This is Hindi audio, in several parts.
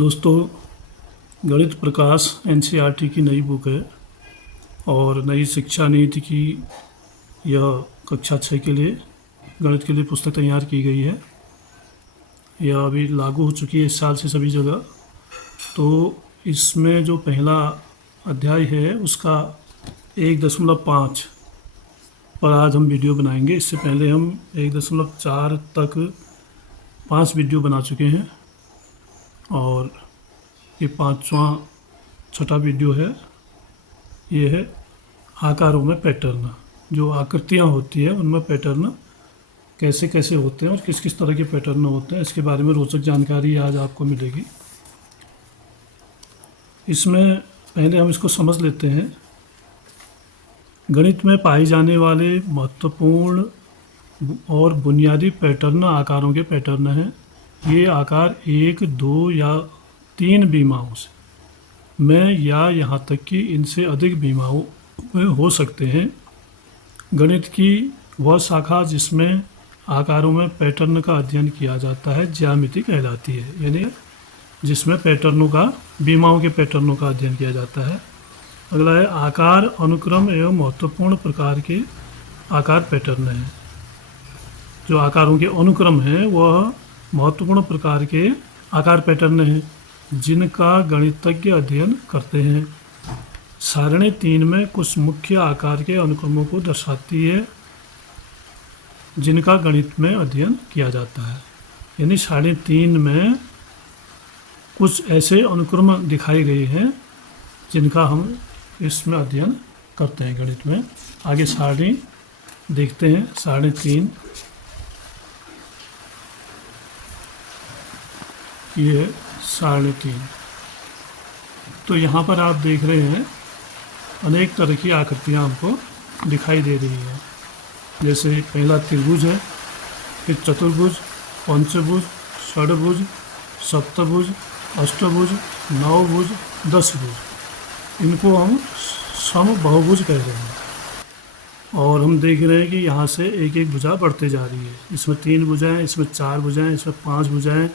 दोस्तों, गणित प्रकाश एनसीईआरटी की नई बुक है और नई शिक्षा नीति की यह कक्षा 6 के लिए गणित के लिए पुस्तक तैयार की गई है। यह अभी लागू हो चुकी है इस साल से सभी जगह। तो इसमें जो पहला अध्याय है उसका 1.5 पर आज हम वीडियो बनाएंगे। इससे पहले हम 1.4 तक 5 वीडियो बना चुके हैं और ये 6वां वीडियो है। ये है आकारों में पैटर्न। जो आकृतियाँ होती हैं उनमें पैटर्न कैसे कैसे होते हैं और किस किस तरह के पैटर्न होते हैं, इसके बारे में रोचक जानकारी आज आपको मिलेगी। इसमें पहले हम इसको समझ लेते हैं। गणित में पाए जाने वाले महत्वपूर्ण और बुनियादी पैटर्न आकारों के पैटर्न हैं। ये आकार 1, 2 या 3 बीमाओं में या यहाँ तक कि इनसे अधिक बीमाओं में हो सकते हैं। गणित की वह शाखा जिसमें आकारों में पैटर्न का अध्ययन किया जाता है ज्यामिति कहलाती है, यानी जिसमें पैटर्नों का बीमाओं के पैटर्नों का अध्ययन किया जाता है। अगला है आकार, अनुक्रम एवं महत्वपूर्ण प्रकार के आकार पैटर्न हैं। जो आकारों के अनुक्रम हैं वह महत्वपूर्ण प्रकार के आकार पैटर्न हैं जिनका गणितज्ञ अध्ययन करते हैं। सारणी 3 में कुछ मुख्य आकार के अनुक्रमों को दर्शाती है जिनका गणित में अध्ययन किया जाता है। यानी सारणी 3 में कुछ ऐसे अनुक्रम दिखाए गए हैं जिनका हम इसमें अध्ययन करते हैं गणित में। आगे सारणी देखते हैं। सारणी 3 ये है सारणी 3। तो यहाँ पर आप देख रहे हैं अनेक तरह की आकृतियाँ हमको दिखाई दे रही हैं। जैसे पहला त्रिभुज है, फिर चतुर्भुज, पंचभुज, षड्भुज, सप्तभुज, अष्टभुज, नवभुज, 10 भुज। इनको हम समबाहुभुज कह रहे हैं। और हम देख रहे हैं कि यहाँ से एक एक भुजा बढ़ते जा रही है। इसमें 3 भुजाएँ, इसमें 4 भुजाएँ, इसमें 5 भुजाएँ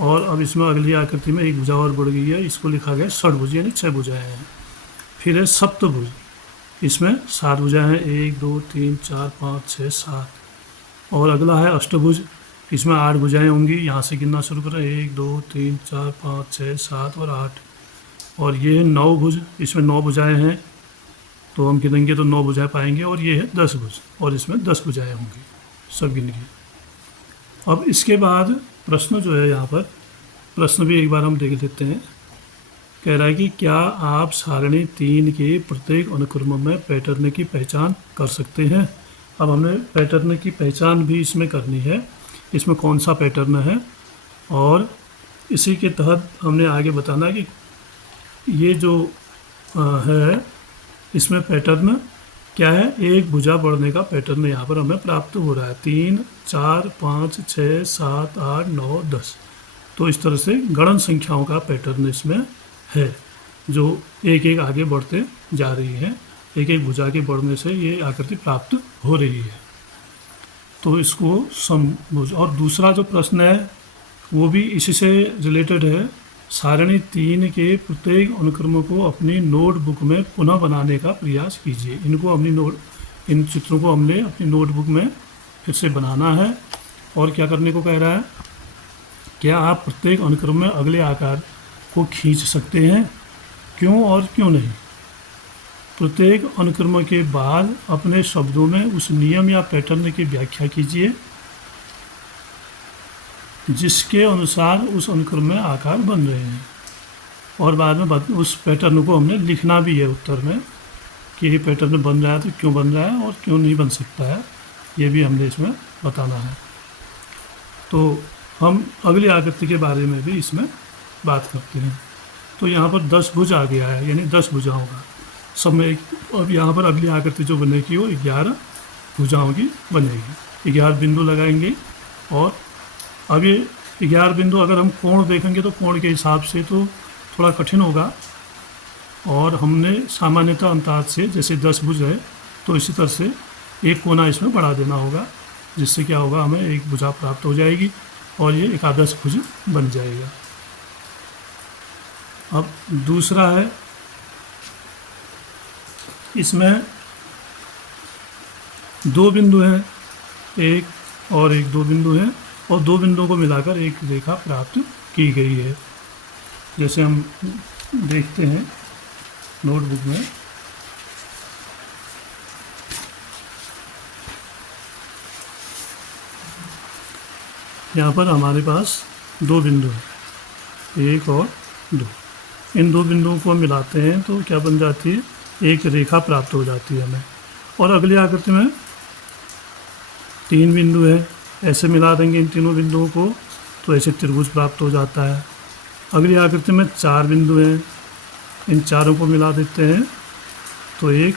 और अब इसमें अगली आकृति में एक भुजा और बढ़ गई है। इसको लिखा गया षड्भुज, यानी 6 भुजाएँ हैं। फिर है सप्तभुज, इसमें 7 भुजाएँ हैं, 1, 2, 3, 4, 5, 6, 7। और अगला है अष्टभुज, इसमें 8 भुजाएँ होंगी। यहाँ से गिनना शुरू करें, 1, 2, 3, 4, 5, 6, 7 और 8। और ये है नवभुज, इसमें 9 भुजाएँ हैं। तो हम गिनेंगे तो 9 भुजाएँ पाएंगे। और ये है 10 भुज और इसमें 10 भुजाएँ होंगी, सब गिन के। अब इसके बाद प्रश्न जो है, यहाँ पर प्रश्न भी एक बार हम देख लेते हैं। कह रहा है कि क्या आप सारणी 3 के प्रत्येक अनुक्रम में पैटर्न की पहचान कर सकते हैं। अब हमें पैटर्न की पहचान भी इसमें करनी है, इसमें कौन सा पैटर्न है। और इसी के तहत हमने आगे बताना है कि ये जो है इसमें पैटर्न क्या है। एक भुजा बढ़ने का पैटर्न यहाँ पर हमें प्राप्त हो रहा है। 3, 4, 5, 6, 7, 8, 9, 10। तो इस तरह से गणन संख्याओं का पैटर्न इसमें है जो एक एक आगे बढ़ते जा रही है। एक एक भुजा के बढ़ने से ये आकृति प्राप्त हो रही है। तो इसको समभुज। और दूसरा जो प्रश्न है वो भी इसी से रिलेटेड है। सारणी 3 के प्रत्येक अनुक्रम को अपनी नोटबुक में पुनः बनाने का प्रयास कीजिए। इन चित्रों को हमने अपनी नोटबुक में फिर से बनाना है। और क्या करने को कह रहा है, क्या आप प्रत्येक अनुक्रम में अगले आकार को खींच सकते हैं, क्यों और क्यों नहीं। प्रत्येक अनुक्रम के बाद अपने शब्दों में उस नियम या पैटर्न की व्याख्या कीजिए जिसके अनुसार उस अनुक्रम में आकार बन रहे हैं। और बाद में उस पैटर्न को हमने लिखना भी है उत्तर में कि ये पैटर्न बन रहा है तो क्यों बन रहा है और क्यों नहीं बन सकता है, ये भी हमने इसमें बताना है। तो हम अगली आकृति के बारे में भी इसमें बात करते हैं। तो यहाँ पर 10 भुज आ गया है, यानी 10 भुजाओं का सब में। अब यहाँ पर अगली आकृति जो बनेगी वो 11 भुजाओं की बनेगी। 11 बिंदु लगाएंगे। और अब ये 11 बिंदु अगर हम कोण देखेंगे तो कोण के हिसाब से तो थोड़ा कठिन होगा। और हमने सामान्यतः अंतराल से, जैसे 10 भुज है तो इसी तरह से एक कोना इसमें बढ़ा देना होगा, जिससे क्या होगा, हमें एक भुजा प्राप्त हो जाएगी और ये एकादश भुज बन जाएगा। अब दूसरा है, इसमें दो बिंदु हैं, एक और एक, दो बिंदु हैं और दो बिंदुओं को मिलाकर एक रेखा प्राप्त की गई है। जैसे हम देखते हैं नोटबुक में, यहाँ पर हमारे पास दो बिंदु हैं, एक और दो। इन दो बिंदुओं को मिलाते हैं तो क्या बन जाती है, एक रेखा प्राप्त हो जाती है हमें। और अगली आकृति में तीन बिंदु है, ऐसे मिला देंगे इन तीनों बिंदुओं को तो ऐसे त्रिभुज प्राप्त हो जाता है। अगली आकृति में चार बिंदु हैं, इन चारों को मिला देते हैं तो एक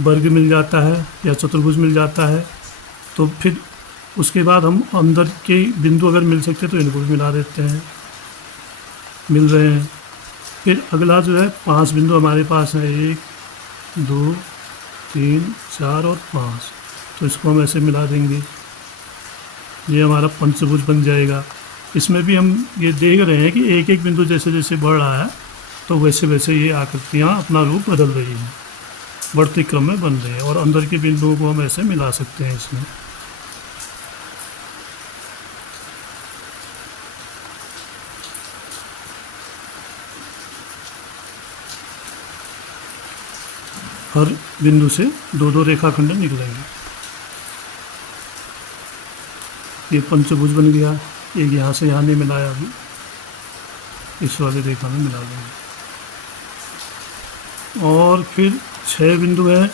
वर्ग मिल जाता है या चतुर्भुज मिल जाता है। तो फिर उसके बाद हम अंदर के बिंदु अगर मिल सकते तो इनको भी मिला देते हैं, मिल रहे हैं। फिर अगला जो है पांच बिंदु हमारे पास है, एक, दो, तीन, चार और पाँच, तो इसको हम ऐसे मिला देंगे, ये हमारा पंचभुज बन जाएगा। इसमें भी हम ये देख रहे हैं कि एक एक बिंदु जैसे जैसे बढ़ रहा है तो वैसे वैसे ये आकृतियाँ अपना रूप बदल रही हैं, बढ़ते क्रम में बन रही है। और अंदर के बिंदुओं को हम ऐसे मिला सकते हैं इसमें। हर बिंदु से दो दो रेखाखंड निकलेंगे। ये पंचभुज बन गया, एक यहाँ से यहाँ नहीं मिलाया अभी, इस वाले रेखा में मिला देंगे। और फिर छह बिंदु हैं,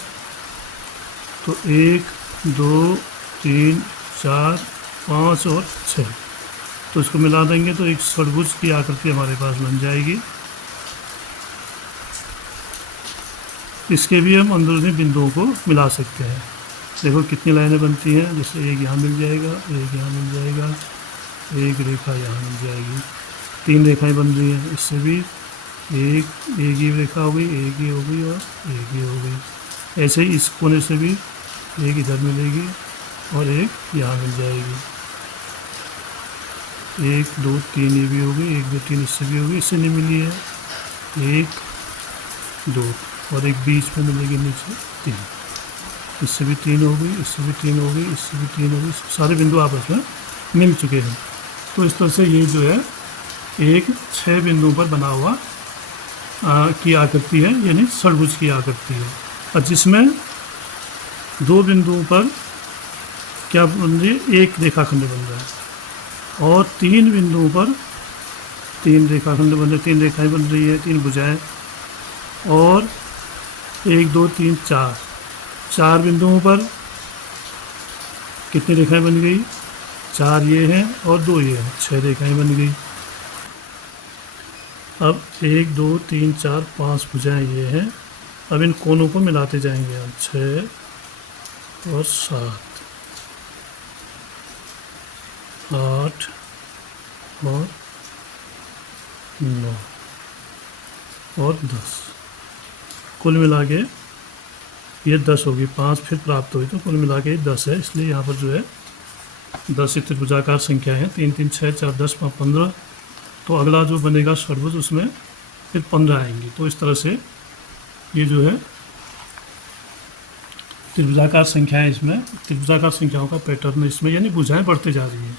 तो एक, दो, तीन, चार, पाँच और छः, तो इसको मिला देंगे तो एक षट्भुज की आकृति हमारे पास बन जाएगी। इसके भी हम अंदरूनी बिंदुओं को मिला सकते हैं। देखो कितनी लाइनें बनती हैं, जैसे एक यहाँ मिल जाएगा, एक यहाँ मिल जाएगा, एक रेखा यहाँ मिल जाएगी, तीन रेखाएं बन रही हैं। इससे भी एक ही रेखा हो गई, एक ही हो गई और एक ही हो गई। ऐसे ही इस कोने से भी एक इधर मिलेगी और एक यहाँ मिल जाएगी, एक, दो, तीन ये भी हो गई, एक, दो, तीन इससे भी हो गई, इससे नहीं मिली है, एक, दो और एक बीच में मिलेगी नीचे तीन, इससे भी तीन हो गई, इससे भी तीन हो गई, इससे भी तीन हो गई, सारे बिंदु आपस में मिल चुके हैं। तो इस तरह से ये जो है एक छह बिंदुओं पर बना हुआ की आकृति है, यानी षट्भुज की आकृति है। और जिसमें दो बिंदुओं पर क्या बन रही है, एक रेखाखंड बन रहा है और तीन बिंदुओं पर तीन रेखाखंड बन रहे, तीन रेखाएं बन रही है, तीन भुजाएं। और एक, दो, तीन, चार, चार बिंदुओं पर कितनी रेखाएं बन गई, चार ये हैं और दो ये हैं, छह रेखाएं बन गई। अब एक, दो, तीन, चार, पाँच भुजाएं ये हैं। अब इन कोनों को मिलाते जाएंगे हम, छः और सात, आठ और नौ और 10, कुल मिला के ये 10 होगी, 5 फिर प्राप्त हुई तो कुल मिला के 10 है। इसलिए यहाँ पर जो है 10 त्रिभुजाकार संख्या है, 3, 3, 6, 4, 10, 15। तो अगला जो बनेगा षट्भुज उसमें फिर 15 आएंगी। तो इस तरह से ये जो है त्रिभुजाकार संख्या है, इसमें त्रिभुजाकार संख्याओं का पैटर्न इसमें, यानी भुजाएं बढ़ते जा रही हैं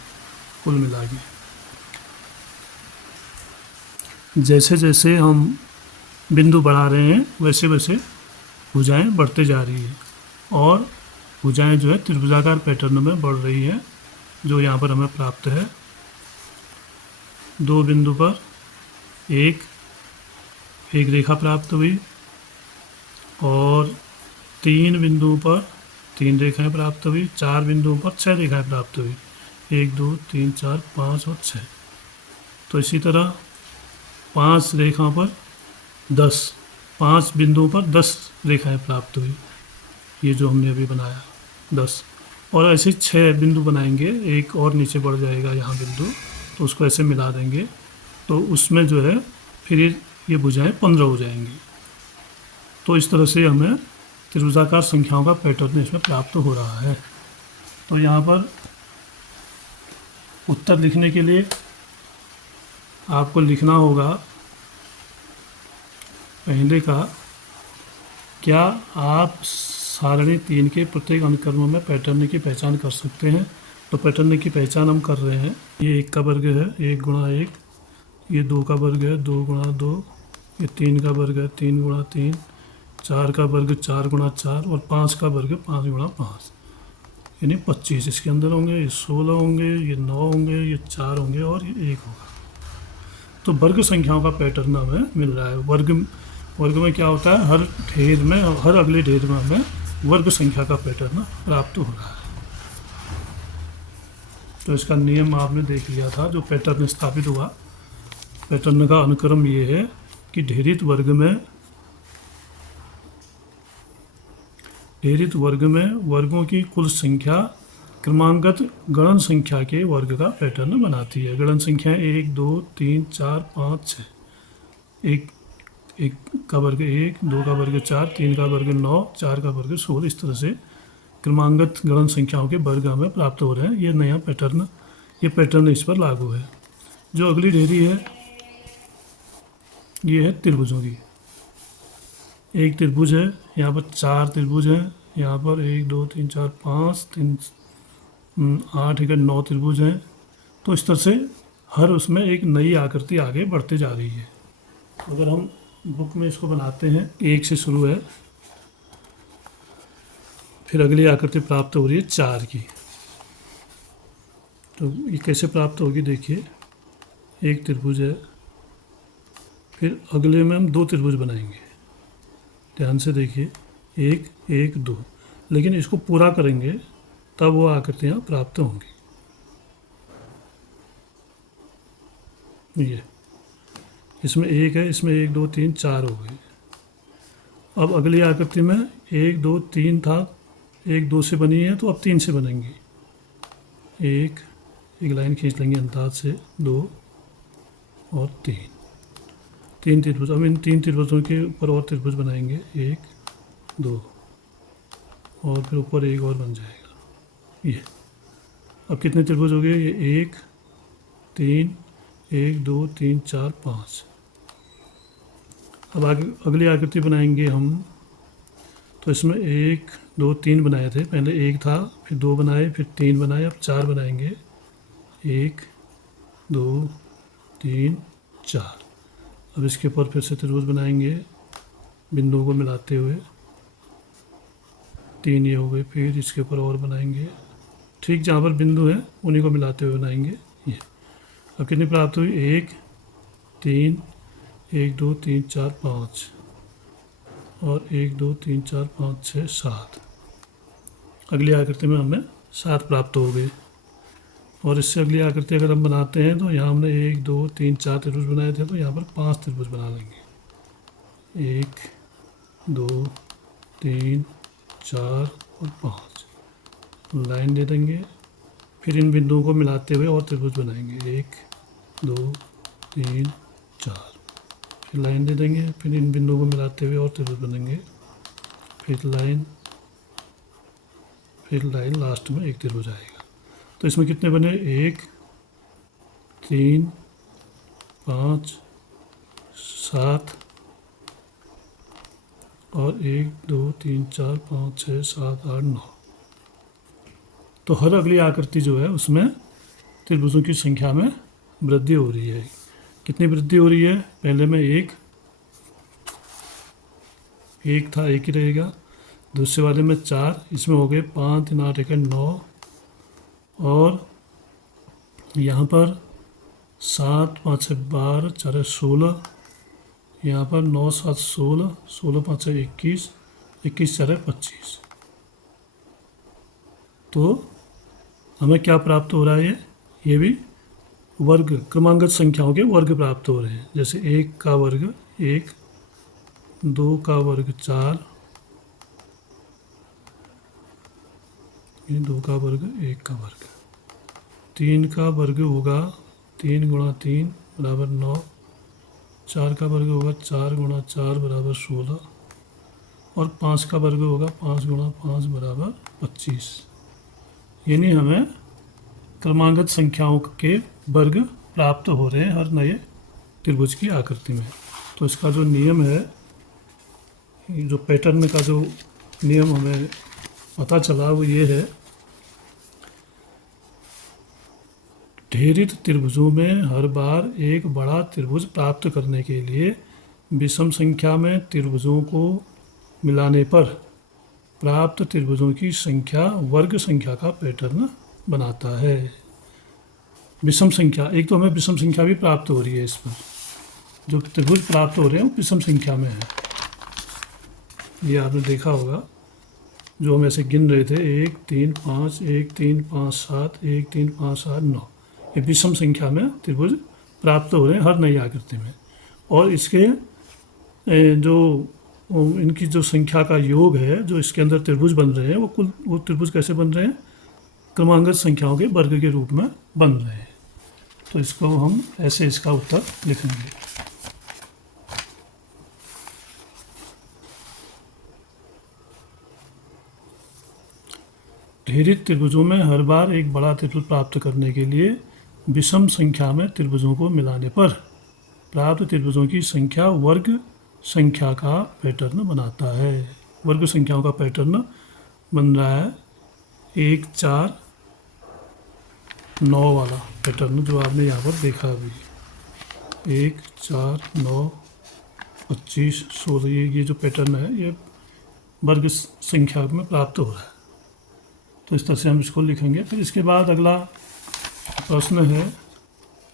कुल मिला के। जैसे जैसे हम बिंदु बढ़ा रहे हैं वैसे वैसे भुजाएं बढ़ते जा रही है और भुजाएं जो है त्रिभुजाकार पैटर्न में बढ़ रही है, जो यहाँ पर हमें प्राप्त है। दो बिंदु पर एक रेखा प्राप्त हुई और तीन बिंदुओं पर तीन रेखाएं प्राप्त हुई, चार बिंदुओं पर छह रेखाएं प्राप्त हुई, 1, 2, 3, 4, 5 और 6। तो इसी तरह 5 रेखाओं पर 10, 5 बिंदुओं पर 10 रेखाएं प्राप्त हुई, ये जो हमने अभी बनाया 10। और ऐसे 6 बिंदु बनाएंगे, एक और नीचे बढ़ जाएगा यहाँ बिंदु, तो उसको ऐसे मिला देंगे तो उसमें जो है फिर ये भुजाएं 15 हो जाएंगी। तो इस तरह से हमें त्रिभुजाकार संख्याओं का पैटर्न इसमें प्राप्त हो रहा है। तो यहाँ पर उत्तर लिखने के लिए आपको लिखना होगा पहले का, क्या आप सारणी 3 के प्रत्येक अनुक्रम में पैटर्न की पहचान कर सकते हैं। तो पैटर्न की पहचान हम कर रहे हैं। ये 1 का वर्ग है, 1 गुणा 1, ये 2 का वर्ग है, 2 गुणा 2, ये 3 का वर्ग है, 3 गुणा 3, 4 का वर्ग 4 गुणा 4 और 5 का वर्ग 5 गुणा 5, यानी 25 इसके अंदर होंगे, ये 16 होंगे, ये 9 होंगे, ये 4 होंगे और ये 1 होगा। तो वर्ग संख्याओं का पैटर्न हमें मिल रहा है। वर्ग में क्या होता है, हर ढेर में, हर अगले ढेर में हमें वर्ग संख्या का पैटर्न प्राप्त हो रहा है। तो इसका नियम आपने देख लिया था, जो पैटर्न स्थापित हुआ। पैटर्न का अनुक्रम ये है कि ढेरित वर्ग में वर्गों की कुल संख्या क्रमांकत गणन संख्या के वर्ग का पैटर्न बनाती है। गणन संख्या 1 2 3 4 5 6, 1 का वर्ग 1, 2 का वर्ग 4, 3 का वर्ग 9, 4 का वर्ग 16, इस तरह से क्रमांकत गणन संख्याओं के वर्ग हमें प्राप्त हो रहे हैं। ये नया पैटर्न, ये पैटर्न इस पर लागू है। जो अगली ढेरी है ये है त्रिभुजों की। एक त्रिभुज है, यहाँ पर 4 त्रिभुज हैं, यहाँ पर 1 2 3 4 5 3 8 एक 9 त्रिभुज हैं। तो इस तरह से हर उसमें एक नई आकृति आगे बढ़ते जा रही है। अगर हम बुक में इसको बनाते हैं, 1 से शुरू है, फिर अगली आकृति प्राप्त हो रही है 4 की। तो ये कैसे प्राप्त होगी, देखिए, एक त्रिभुज है, फिर अगले में हम 2 त्रिभुज बनाएंगे। ध्यान से देखिए, 1 1 2, लेकिन इसको पूरा करेंगे तब वो आकृतियाँ प्राप्त होंगी। ये इसमें 1 है, इसमें 1 2 3 4 हो गए। अब अगली आकृति में 1 2 3 था, 1 2 से बनी है, तो अब 3 से बनेंगी। एक लाइन खींच लेंगे अंदाज से, 2 और 3 त्रिभुज। अब इन 3 त्रिभुजों के ऊपर और त्रिभुज बनाएंगे, 1 2, और फिर ऊपर एक और बन जाएगा। ये अब कितने त्रिभुज हो गए, ये 1 3 1 2 3 4 5। अब आगे अगली आकृति बनाएंगे हम। तो इसमें 1 2 3 बनाए थे, पहले 1 था, फिर 2 बनाए, फिर 3 बनाए, अब 4 बनाएंगे, 1 2 3 4। अब इसके ऊपर फिर से त्रिभुज बनाएंगे बिंदुओं को मिलाते हुए, 3 ये हो गए, फिर इसके ऊपर और बनाएंगे, ठीक जहाँ पर बिंदु है उन्हीं को मिलाते हुए बनाएंगे। ये अब कितनी प्राप्त हुई, 1 3 1 2 3 4 5 और 1 2 3 4 5 6 7। अगली आकृति में हमें 7 प्राप्त हो गए। और इससे अगली आकृति अगर हम बनाते हैं तो यहाँ हमने 1 2 3 4 त्रिभुज बनाए थे, तो यहाँ पर 5 त्रिभुज बना लेंगे, 1 2 3 4 और 5। लाइन दे देंगे, फिर इन बिंदुओं को मिलाते हुए और त्रिभुज बनाएंगे, 1 2 3 4। फिर लाइन दे देंगे, फिर इन बिंदुओं को मिलाते हुए और त्रिभुज बनेंगे, फिर लाइन, लास्ट में एक त्रिभुज आएगा। तो इसमें कितने बने, 1 3 5 7 और 1 2 3 4 5 6 7 8 9। तो हर अगली आकृति जो है उसमें त्रिभुजों की संख्या में वृद्धि हो रही है। कितनी वृद्धि हो रही है, पहले में 1 था, 1 ही रहेगा। दूसरे वाले में 4, इसमें हो गए 5 3 8 1 9, और यहाँ पर 7 5 6 12 4 16, यहाँ पर 9 7 16, 16 5 6 21, 21 4 25। तो हमें क्या प्राप्त हो रहा है, ये भी वर्ग, क्रमांकत संख्याओं के वर्ग प्राप्त हो रहे हैं। जैसे 1 का वर्ग 1, 2 का वर्ग 4, 2 का वर्ग 1 का वर्ग, 3 का वर्ग होगा 3 गुणा 3 बराबर 9, 4 का वर्ग होगा 4 गुणा 4 बराबर 16, और 5 का वर्ग होगा 5 गुणा 5 बराबर 25। यानी हमें क्रमांकत संख्याओं के वर्ग प्राप्त हो रहे हैं हर नए त्रिभुज की आकृति में। तो इसका जो नियम है, जो पैटर्न का जो नियम हमें पता चला वो ये है, ढेरित त्रिभुजों में हर बार एक बड़ा त्रिभुज प्राप्त करने के लिए विषम संख्या में त्रिभुजों को मिलाने पर प्राप्त त्रिभुजों की संख्या वर्ग संख्या का पैटर्न बनाता है। विषम संख्या, एक तो हमें विषम संख्या भी प्राप्त हो रही है, इसमें जो त्रिभुज प्राप्त हो रहे हैं वो विषम संख्या में है। ये आपने देखा होगा, जो हम ऐसे गिन रहे थे 1 3 5 1 3 5 7 1 3 5 7 9, ये विषम संख्या में त्रिभुज प्राप्त हो रहे हैं हर नई आकृति में। और इसके जो इनकी जो संख्या का योग है, जो इसके अंदर त्रिभुज बन रहे हैं, वो त्रिभुज कैसे बन रहे हैं, क्रमांगत संख्याओं के वर्ग के रूप में बन रहे हैं। तो इसको हम ऐसे इसका उत्तर लिखेंगे। ढेरित त्रिभुजों में हर बार एक बड़ा त्रिभुज प्राप्त करने के लिए विषम संख्या में त्रिभुजों को मिलाने पर प्राप्त त्रिभुजों की संख्या वर्ग संख्या का पैटर्न बनाता है। वर्ग संख्याओं का पैटर्न बन रहा है 1 4 9 वाला पैटर्न, जो आपने यहाँ पर देखा अभी 1 4 9 25 16, ये जो पैटर्न है ये वर्ग संख्या में प्राप्त हो रहा है। तो इस तरह से हम इसको लिखेंगे। फिर इसके बाद अगला प्रश्न है,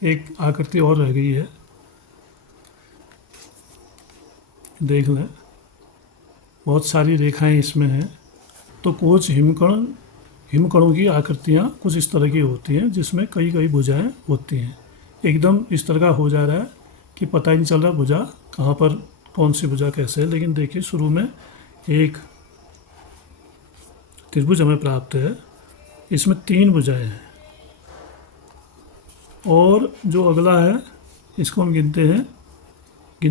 एक आकृति और रह गई है, देख लें। बहुत सारी रेखाएं इसमें हैं। तो कुछ हिमकणों की आकृतियाँ कुछ इस तरह की होती हैं, जिसमें कई कई भुजाएं होती हैं। एकदम इस तरह का हो जा रहा है कि पता ही नहीं चल रहा भुजा कहाँ पर, कौन सी भुजा कैसे है। लेकिन देखिए, शुरू में एक त्रिभुज हमें प्राप्त है, इसमें 3 भुजाएं हैं। और जो अगला है इसको हम गिन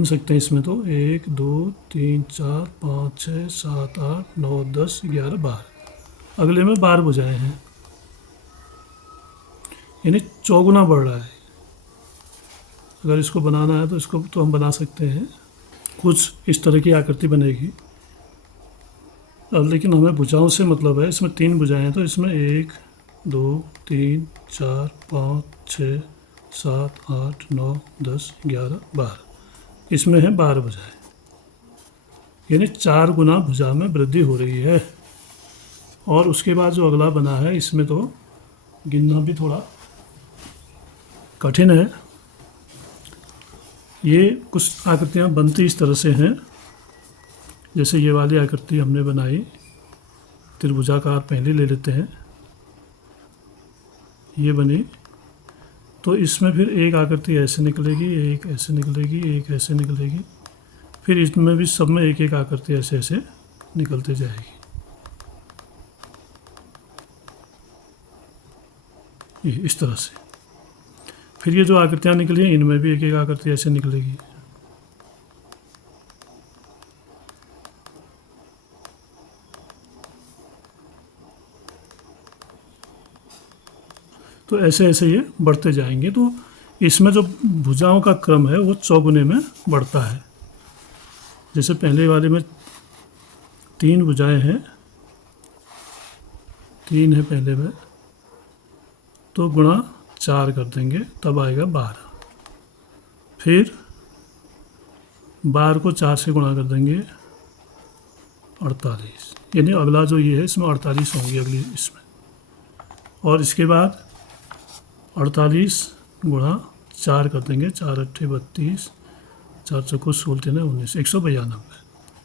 सकते हैं। इसमें तो 1 2 3 4 5 6 7 8 9 10 11 12, अगले में 12 भुजाएं हैं, यानी चौगुना बढ़ रहा है। अगर इसको बनाना है तो इसको तो हम बना सकते हैं, कुछ इस तरह की आकृति बनेगी। अब लेकिन हमें भुजाओं से मतलब है, इसमें 3 भुजाएं हैं, तो इसमें 1 2 3 4 5 6 7 8 9 10 11 12, इसमें है 12 भुजाएं, यानी 4 गुना भुजा में वृद्धि हो रही है। और उसके बाद जो अगला बना है, इसमें तो गिनना भी थोड़ा कठिन है। ये कुछ आकृतियाँ बनती इस तरह से हैं, जैसे ये वाली आकृति हमने बनाई, त्रिभुजाकार पहले ले लेते हैं, ये बनी। तो इसमें फिर एक आकृति ऐसे निकलेगी, एक ऐसे निकलेगी, एक ऐसे निकलेगी, फिर इसमें भी सब में एक एक आकृति ऐसे ऐसे निकलते जाएगी। ये इस तरह से। फिर ये जो आकृतियाँ निकली हैं, इनमें भी एक एक आकृति ऐसे निकलेगी। तो ऐसे ऐसे ये बढ़ते जाएंगे। तो इसमें जो भुजाओं का क्रम है वो चौगुने में बढ़ता है। जैसे पहले वाले में 3 भुजाएं हैं, 3 है पहले में, तो गुणा 4 कर देंगे, तब आएगा 12। फिर 12 को 4 से गुणा कर देंगे, 48, यानी अगला जो ये है इसमें 48 होंगी अगली इसमें। और इसके बाद 48 गुणा 4 कर देंगे, 4 8 32, 4 चौको 16 3 19, 192।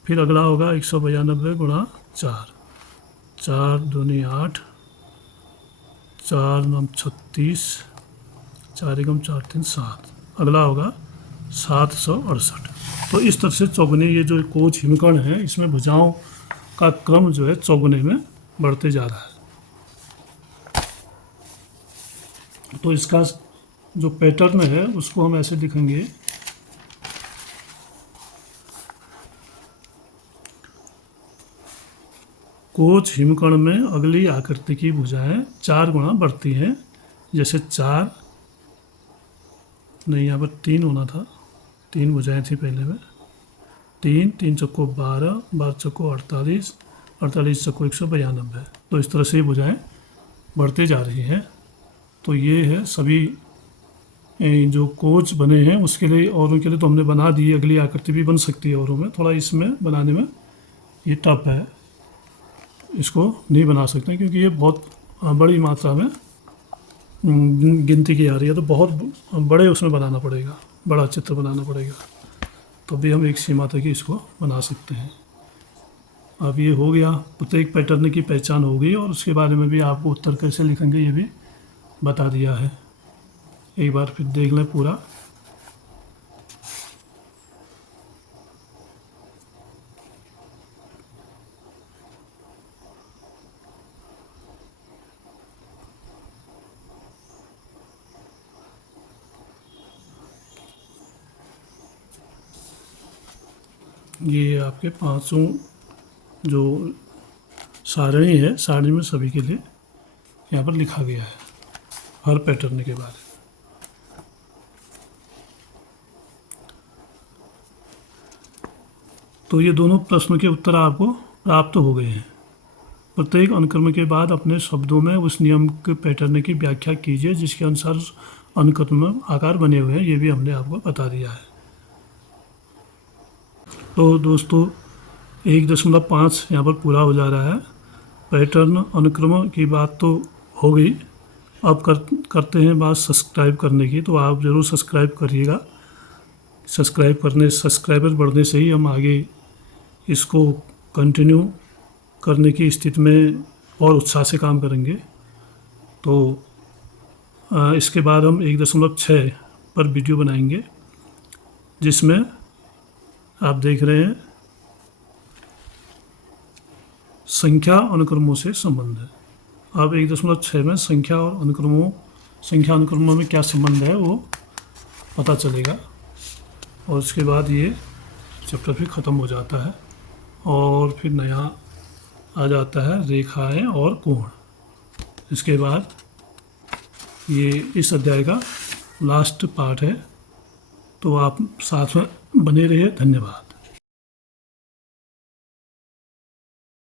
फिर अगला होगा 192 गुणा 4, 4 दूनी 8, 4 9 36, 4 एकम 4 3 7, अगला होगा 768। तो इस तरह से चौगुने, ये जो कोच हिमकर्ण है, इसमें भुजाओं का क्रम जो है चौगुने में बढ़ते जा रहा है। तो इसका जो पैटर्न है उसको हम ऐसे लिखेंगे, कोच हिमकर्ण में अगली आकृति की भुजाएं 4 गुना बढ़ती हैं। जैसे 4 नहीं, यहाँ पर 3 होना था, 3 भुजाएं थी पहले में, 3, 3 चक्को 12, 12 चक्को 48, 48 चक्को 192। तो इस तरह से ये भुजाएं बढ़ते जा रही हैं। तो ये है सभी जो कोच बने हैं उसके लिए, औरों के लिए तो हमने बना दी। अगली आकृति भी बन सकती है औरों में, थोड़ा इसमें बनाने में ये टफ है, इसको नहीं बना सकते क्योंकि ये बहुत बड़ी मात्रा में गिनती की जा रही है, तो बहुत बड़े उसमें बनाना पड़ेगा, बड़ा चित्र बनाना पड़ेगा, तो भी हम एक सीमा तक ही इसको बना सकते हैं। अब ये हो गया, प्रत्येक पैटर्न की पहचान हो गई, और उसके बारे में भी आपको उत्तर कैसे लिखेंगे ये भी बता दिया है। एक बार फिर देख लें पूरा। ये आपके 500 जो सारणी है, सारणी में सभी के लिए यहाँ पर लिखा गया है हर पैटर्न के बारे में। तो ये दोनों प्रश्नों के उत्तर आपको प्राप्त हो गए हैं। प्रत्येक अनुक्रम के बाद अपने शब्दों में उस नियम के पैटर्न की व्याख्या कीजिए जिसके अनुसार अनुक्रम में आकार बने हुए हैं, ये भी हमने आपको बता दिया है। तो दोस्तों 1.5 यहाँ पर पूरा हो जा रहा है। पैटर्न अनुक्रम की बात तो हो गई, अब करते हैं बात सब्सक्राइब करने की। तो आप ज़रूर सब्सक्राइब करिएगा। सब्सक्राइबर बढ़ने से ही हम आगे इसको कंटिन्यू करने की स्थिति में और उत्साह से काम करेंगे। तो इसके बाद हम 1.6 पर वीडियो बनाएंगे जिसमें आप देख रहे हैं संख्या अनुक्रमों से संबंध है। अब 1.6 में संख्या अनुक्रमों में क्या संबंध है वो पता चलेगा, और उसके बाद ये चैप्टर फिर ख़त्म हो जाता है और फिर नया आ जाता है रेखाएं और कोण। इसके बाद ये इस अध्याय का लास्ट पार्ट है। तो आप साथ में बने रहिए। धन्यवाद।